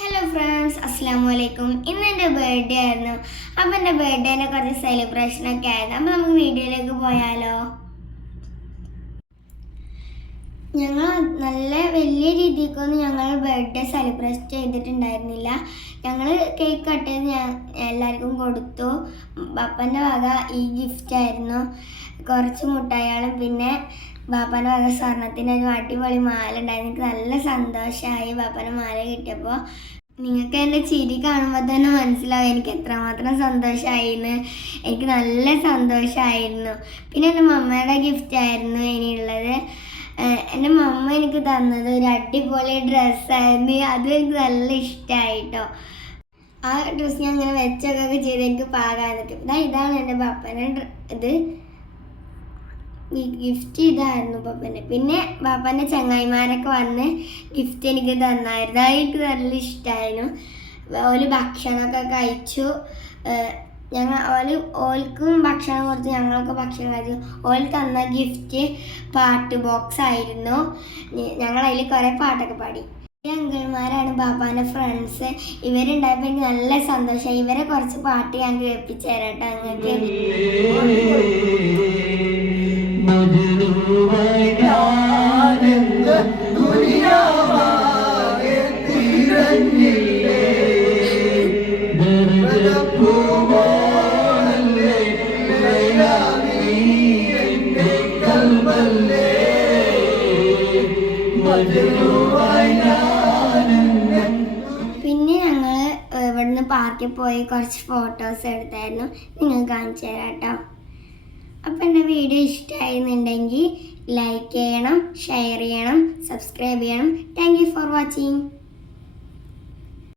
Hello friends, അസ്സലാമലൈക്കും. ഇന്ന് എൻ്റെ ബർത്ത്ഡേ ആയിരുന്നു. അപ്പം എൻ്റെ ബർത്ത്ഡേൻ്റെ കുറച്ച് സെലിബ്രേഷനൊക്കെ ആയിരുന്നു. അപ്പം നമുക്ക് വീഡിയോയിലേക്ക് പോയാലോ? ഞങ്ങൾ നല്ല വലിയ രീതിക്കൊന്നും ഞങ്ങൾ ബർത്ത്ഡേ സെലിബ്രേറ്റ് ചെയ്തിട്ടുണ്ടായിരുന്നില്ല. ഞങ്ങൾ കേക്ക് കട്ട് ചെയ്ത് എല്ലാവർക്കും കൊടുത്തു. ബാപ്പൻ്റെ വക ഈ ഗിഫ്റ്റായിരുന്നു, കുറച്ച് മുട്ടായികളും പിന്നെ ബാപ്പാൻ്റെ വക സ്വർണ്ണത്തിൻ്റെ ഒരു അടിപൊളി മാല ഉണ്ടായിരുന്നു. എനിക്ക് നല്ല സന്തോഷമായി ബാപ്പാൻ്റെ മാല കിട്ടിയപ്പോൾ. നിങ്ങൾക്ക് എൻ്റെ ചിരി കാണുമ്പോൾ തന്നെ മനസ്സിലാവും എനിക്ക് എത്രമാത്രം സന്തോഷമായിന്ന്. എനിക്ക് നല്ല സന്തോഷമായിരുന്നു. പിന്നെ എൻ്റെ മമ്മയുടെ ഗിഫ്റ്റായിരുന്നു ഇനിയുള്ളത്. എൻ്റെ മമ്മ എനിക്ക് തന്നത് ഒരു അടിപൊളി ഡ്രസ്സായിരുന്നു. അതും എനിക്ക് നല്ല ഇഷ്ടമായിട്ടോ. ആ ഡ്രസ്സ് ഞാൻ അങ്ങനെ വെച്ചൊക്കെ ചെയ്ത് എനിക്ക് പാകാൻ ഇതാണ് എൻ്റെ ബാപ്പൻ്റെ ഇത് ഗിഫ്റ്റ്. ഇതായിരുന്നു ബാപ്പൻ്റെ. പിന്നെ ബാപ്പൻ്റെ ചങ്ങായിമാരൊക്കെ വന്ന് ഗിഫ്റ്റ് എനിക്ക് തന്നായിരുന്നു. അത് എനിക്ക് നല്ല ഇഷ്ടമായിരുന്നു. ഓല് ഭക്ഷണമൊക്കെ കഴിച്ചു. ഓൽക്കും ഭക്ഷണം കൊടുത്ത് ഞങ്ങളൊക്കെ ഭക്ഷണം കഴിച്ചു. ഓൽ തന്ന ഗിഫ്റ്റ് പാട്ട് ബോക്സ് ആയിരുന്നു. ഞങ്ങളതിൽ കുറേ പാട്ടൊക്കെ പാടി. ഈ അങ്കിൾമാരാണ് ബാപ്പാൻ്റെ ഫ്രണ്ട്സ്. ഇവരുണ്ടായപ്പോൾ എനിക്ക് നല്ല സന്തോഷമായി. ഇവരെ കുറച്ച് പാട്ട് ഞാൻ കേൾപ്പിച്ചു തരാം കേട്ടോ നിങ്ങൾക്ക്. പിന്നെ ഞങ്ങൾ ഇവിടുന്ന് പാർക്കിൽ പോയി കുറച്ച് ഫോട്ടോസ് എടുത്തായിരുന്നു. നിങ്ങൾ കാണിച്ചു തരാം കേട്ടോ. അപ്പം എൻ്റെ വീഡിയോ ഇഷ്ടമായിരുന്നുണ്ടെങ്കിൽ ലൈക്ക് ചെയ്യണം, ഷെയർ ചെയ്യണം, സബ്സ്ക്രൈബ് ചെയ്യണം. Thank you for watching.